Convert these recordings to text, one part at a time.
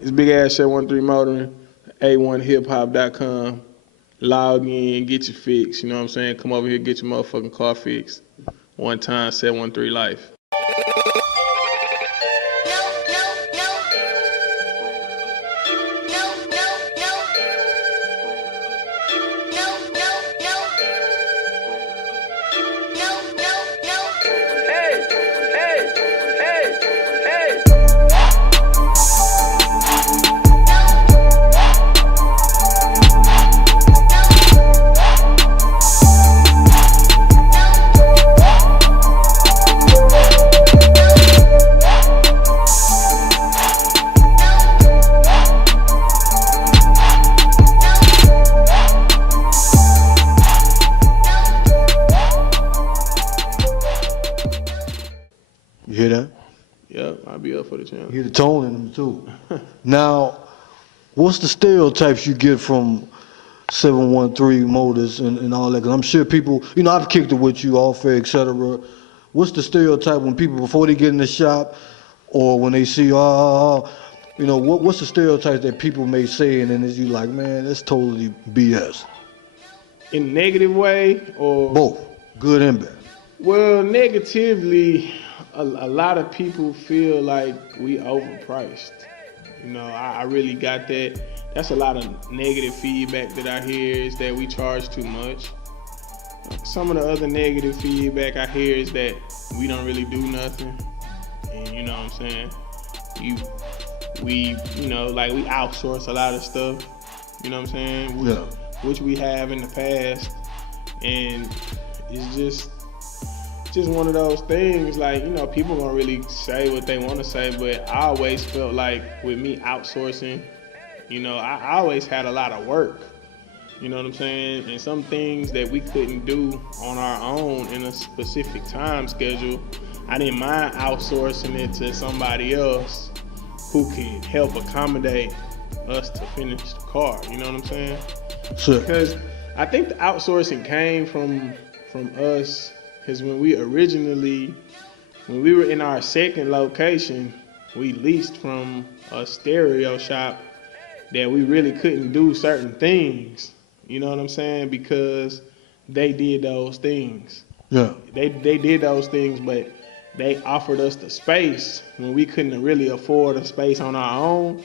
It's Big Ass Shit 13 Motoring, A1HipHop.com. Log in, get your fix. You know what I'm saying? Come over here, get your motherfucking car fixed. One time, 713 Life. You hear that? Yep, I'll be up for the channel. You hear the tone in them too. Now, what's the stereotypes you get from 713 Motors and all that? Because I'm sure people, you know, I've kicked it with you, all fair, etc. What's the stereotype when people, before they get in the shop or when they see, you know, what's the stereotypes that people may say and then you like, man, that's totally BS? In a negative way or? Both, good and bad. Well, negatively, a lot of people feel like we overpriced. You know, I really got that. That's a lot of negative feedback that I hear is that we charge too much. Some of the other negative feedback I hear is that we don't really do nothing. And you know what I'm saying? We outsource a lot of stuff. You know what I'm saying? Yeah. Which we have in the past. And it's just one of those things, like, you know, people gonna really say what they want to say, but I always felt like with me outsourcing, you know, I always had a lot of work, you know what I'm saying? And some things that we couldn't do on our own in a specific time schedule, I didn't mind outsourcing it to somebody else who could help accommodate us to finish the car, you know what I'm saying? Sure. Because I think the outsourcing came from us. Because when we were in our second location, we leased from a stereo shop that we really couldn't do certain things. You know what I'm saying? Because they did those things. Yeah. They did those things, but they offered us the space when we couldn't really afford a space on our own.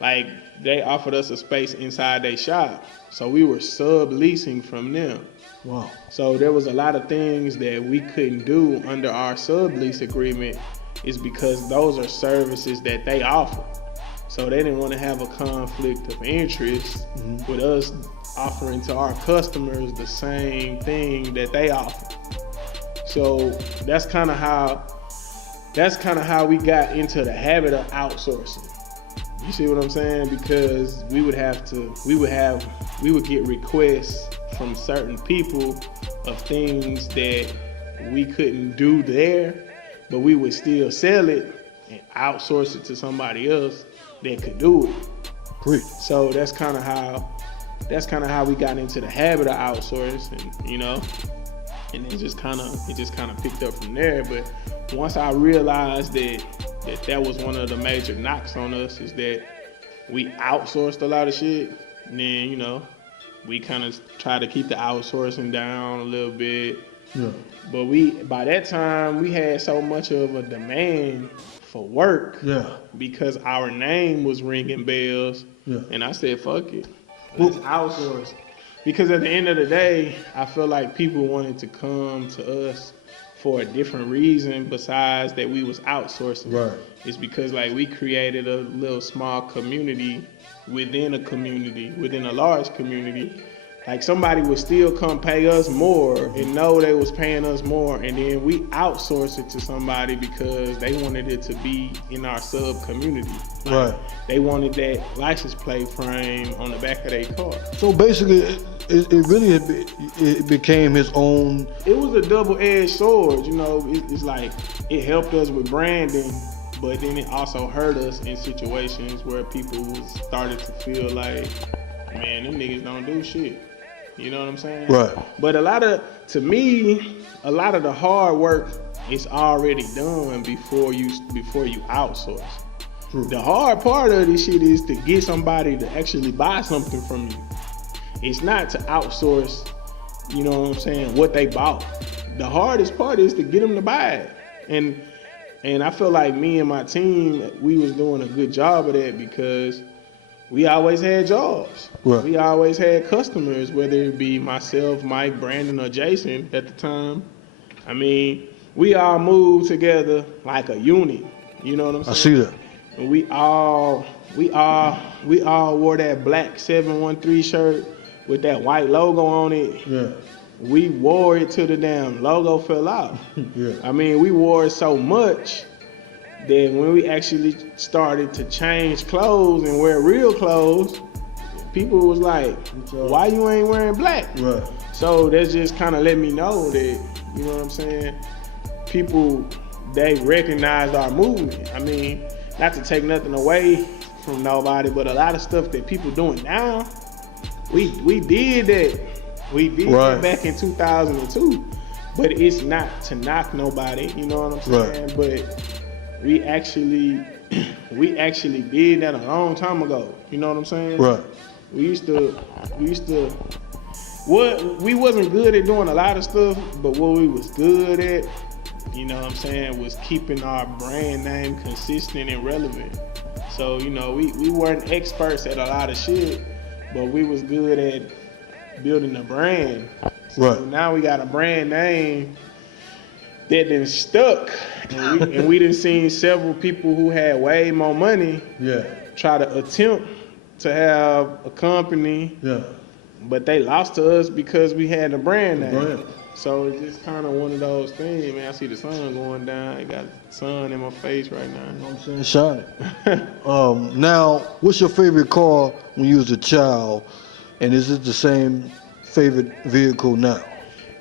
Like, they offered us a space inside their shop. So we were subleasing from them. Wow. So there was a lot of things that we couldn't do under our sublease agreement is because those are services that they offer. So they didn't want to have a conflict of interest with us offering to our customers the same thing that they offer. So that's kind of how we got into the habit of outsourcing. You see what I'm saying? Because we would get requests from certain people of things that we couldn't do there, but we would still sell it and outsource it to somebody else that could do it. Great. So that's kind of how we got into the habit of outsourcing, you know, and it just kind of picked up from there. But once I realized that was one of the major knocks on us is that we outsourced a lot of shit, and then, you know, we kind of try to keep the outsourcing down a little bit. Yeah. But by that time, we had so much of a demand for work. Yeah. Because our name was ringing bells. Yeah. And I said, fuck it, let's outsource. Because at the end of the day, I feel like people wanted to come to us for a different reason besides that we was outsourcing. Right. It's because, like, we created a little small community within a large community. Like, somebody would still come pay us more and know they was paying us more, and then we outsource it to somebody because they wanted it to be in our sub community. Like, right. They wanted that license plate frame on the back of their car. So basically, it became his own. It was a double-edged sword, you know. It's like it helped us with branding, but then it also hurt us in situations where people started to feel like, man, them niggas don't do shit. You know what I'm saying? Right. But to me, a lot of the hard work is already done before you outsource. True. The hard part of this shit is to get somebody to actually buy something from you. It's not to outsource, you know what I'm saying, what they bought. The hardest part is to get them to buy it. And I feel like me and my team, we was doing a good job of that because we always had jobs. Right. We always had customers, whether it be myself, Mike, Brandon, or Jason at the time. I mean, we all moved together like a unit. You know what I'm saying? I see that. And we all wore that black 713 shirt with that white logo on it. Yeah. We wore it till the damn logo fell out. Yeah. I mean, we wore it so much that when we actually started to change clothes and wear real clothes, people was like, why you ain't wearing black? Right. So that's just kind of let me know that, you know what I'm saying, people, they recognized our movement. I mean, not to take nothing away from nobody, but a lot of stuff that people doing now, we did that. We did that back in 2002, but it's not to knock nobody, you know what I'm saying? Right. But we actually did that a long time ago. You know what I'm saying? Right. We used to we wasn't good at doing a lot of stuff, but what we was good at, you know what I'm saying, was keeping our brand name consistent and relevant. So, you know, we weren't experts at a lot of shit, but we was good at building a brand. So Right. now we got a brand name that done stuck, and we done seen several people who had way more money try to attempt to have a company, but they lost to us because we had the brand name. Right. So it's just kind of one of those things, man. I see the sun going down. I got the sun in my face right now. You know what I'm saying? Shining. Now, what's your favorite car when you was a child? And is it the same favorite vehicle now?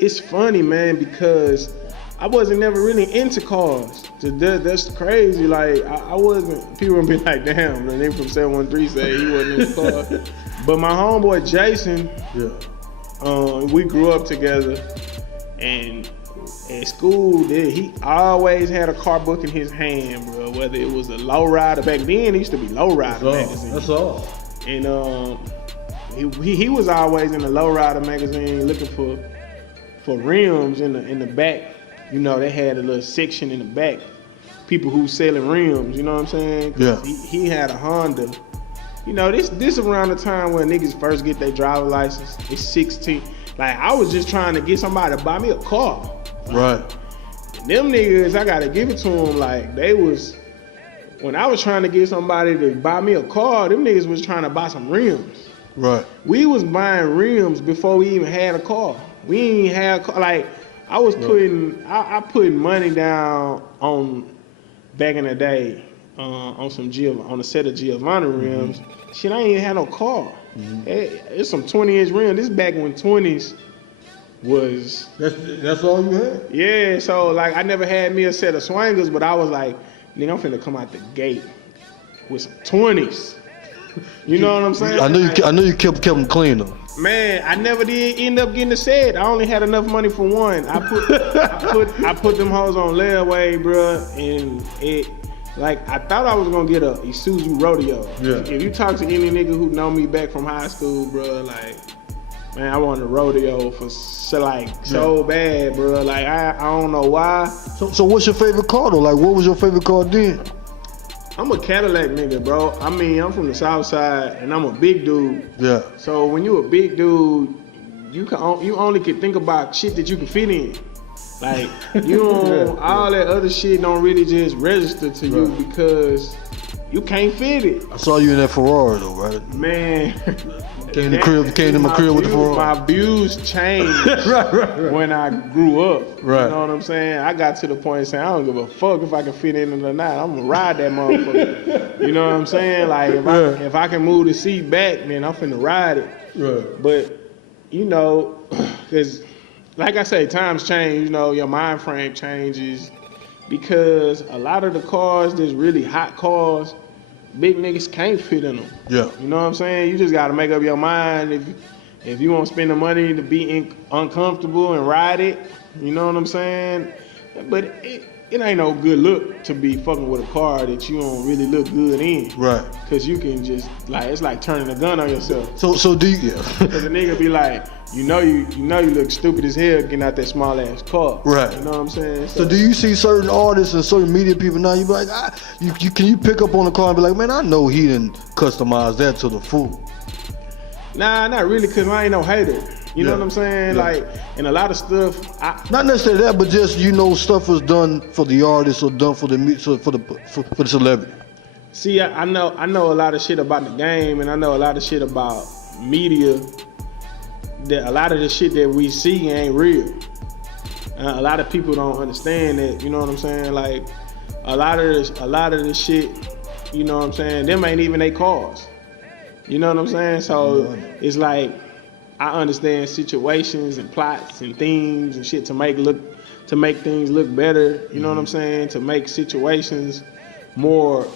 It's funny, man, because I wasn't never really into cars. That's crazy. Like, I wasn't, people would be like, damn, the nigga from 713 say he wasn't into cars. But my homeboy Jason, we grew up together, and at school, he always had a car book in his hand, bro. Whether it was a lowrider, back then it used to be lowrider magazine. That's all. And he was always in the lowrider magazine looking for rims in the back. You know, they had a little section in the back, people who selling rims. You know what I'm saying? Yeah. He had a Honda. You know, this around the time when niggas first get their driver's license. It's 16. Like, I was just trying to get somebody to buy me a car. Right. Them niggas, I gotta give it to them. Like, when I was trying to get somebody to buy me a car, them niggas was trying to buy some rims. Right. We was buying rims before we even had a car. We ain't had a car. Like, I was I put money down on, back in the day, on a set of Giovanni rims. Shit, I ain't even had no car. It's some 20-inch rims. This back when 20s was... That's all you had? Yeah, so like I never had me a set of swangers, but I was like, nigga, I'm finna come out the gate with some 20s. You know what I'm saying? I know you kept them clean though. Man, I never did end up getting a set. I only had enough money for one. I put them hoes on layaway, bro, and it, like, I thought I was gonna get a Isuzu Rodeo. Yeah. If you talk to any nigga who know me back from high school, bro, like, man, I wanted a rodeo so bad, bro. Like, I don't know why. So what's your favorite car though? Like, what was your favorite car then? I'm a Cadillac nigga, bro. I mean, I'm from the South Side, and I'm a big dude. Yeah. So when you a big dude, you only can think about shit that you can fit in. Like, you don't, all that other shit don't really just register to you because you can't fit it. I saw you in that Ferrari though, right? Man. Came to my crib with the Ferrari. My views changed when I grew up. Right. You know what I'm saying? I got to the point saying, I don't give a fuck if I can fit in it or not. I'm gonna ride that motherfucker. You know what I'm saying? Like, if I can move the seat back, then I'm finna ride it. Right. But, you know, because, like I say, times change. You know, your mind frame changes because a lot of the cars that's really hot cars, big niggas can't fit in them. Yeah. You know what I'm saying? You just gotta make up your mind if you want to spend the money to be uncomfortable and ride it. You know what I'm saying? But it ain't no good look to be fucking with a car that you don't really look good in. Right. Cause you can just like it's like turning a gun on yourself. So do you? Yeah. Cause a nigga be like, you know you look stupid as hell getting out that small ass car. Right. You know what I'm saying? So do you see certain artists and certain media people now? You be like, can you pick up on the car and be like, man, I know he didn't customize that to the full. Nah, not really, cause I ain't no hater. You know Yeah. what I'm saying? Yeah. Like, and a lot of stuff, Not necessarily that, but just stuff was done for the artist or done for the for the celebrity. see, I know a lot of shit about the game, and I know a lot of shit about media. That a lot of the shit that we see ain't real. A lot of people don't understand that. You know what I'm saying? Like, a lot of the shit, you know what I'm saying? Them ain't even they cars. You know what I'm saying? So it's like, I understand situations and plots and themes and shit to make things look better. You know what I'm saying? To make situations more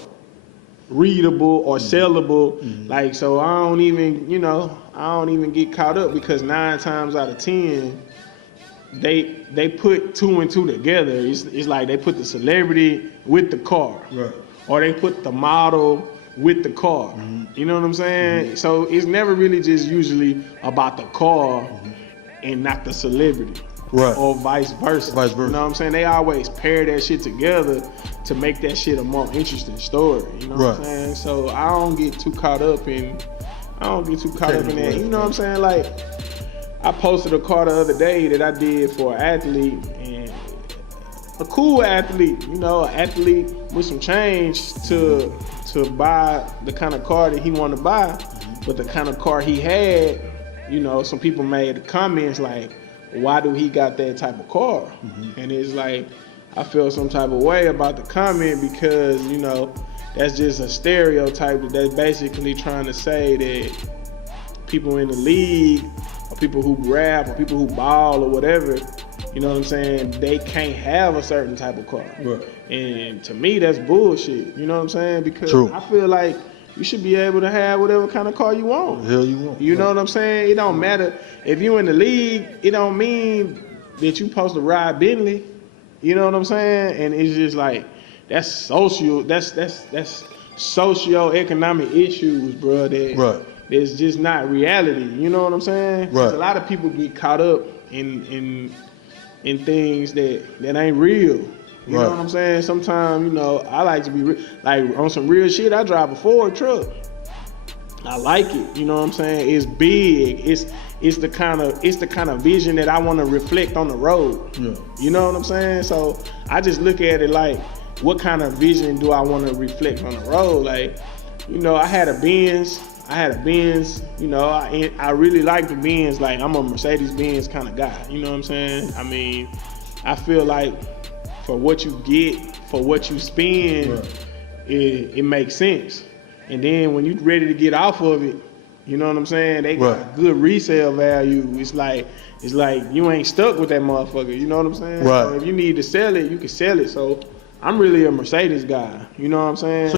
readable or sellable. Like, so I don't even get caught up, because 9 times out of 10 they put 2 and 2 together. It's like they put the celebrity with the car. Right. Or they put the model with the car. You know what I'm saying? So it's never really just usually about the car and not the celebrity. Right. Or vice versa. Vice versa. You know what I'm saying? They always pair that shit together to make that shit a more interesting story. You know what I'm saying? So I don't get too caught up in that. You know what I'm saying? Like, I posted a car the other day that I did for an athlete, and a cool athlete, an athlete with some change to buy the kind of car that he wanted to buy, but the kind of car he had, some people made comments like, why do he got that type of car? And it's like, I feel some type of way about the comment, because, that's just a stereotype that's basically trying to say that people in the league, or people who rap, or people who ball or whatever, you know what I'm saying, they can't have a certain type of car. Right. And to me, that's bullshit. You know what I'm saying? Because True. I feel like you should be able to have whatever kind of car you want. The hell you want. You know what I'm saying? It don't matter. If you in the league, it don't mean that you supposed to ride Bentley. You know what I'm saying? And it's just like, that's socio-economic issues, bro, that it's just not reality. You know what I'm saying? Right. 'Cause a lot of people get caught up in things that ain't real. You know what I'm saying? Sometimes, I like to be like on some real shit. I drive a Ford truck. I like it. You know what I'm saying? It's big. It's the kind of vision that I want to reflect on the road. Yeah. You know what I'm saying? So I just look at it like, what kind of vision do I want to reflect on the road? Like, I had a Benz. I really like the Benz. Like, I'm a Mercedes-Benz kind of guy. You know what I'm saying? I mean, I feel like for what you get, for what you spend, it makes sense. And then when you're ready to get off of it, you know what I'm saying? They got a good resale value. It's like you ain't stuck with that motherfucker. You know what I'm saying? Right. So if you need to sell it, you can sell it. So I'm really a Mercedes guy. You know what I'm saying?